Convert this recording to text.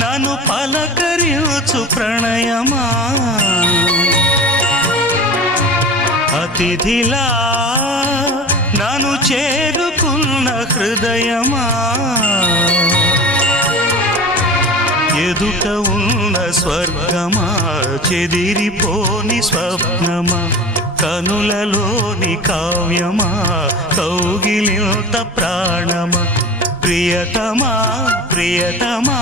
నన్ను పలకరించు ప్రణయమా అతిథిలా నన్ను చేరుకున్న హృదయమా ఎదుట ఉన్న స్వర్గమా చెదిరిపోని స్వప్నమా కనులలోని కావ్యమా కౌగిలింత ప్రాణమా ప్రియతమా ప్రియతమా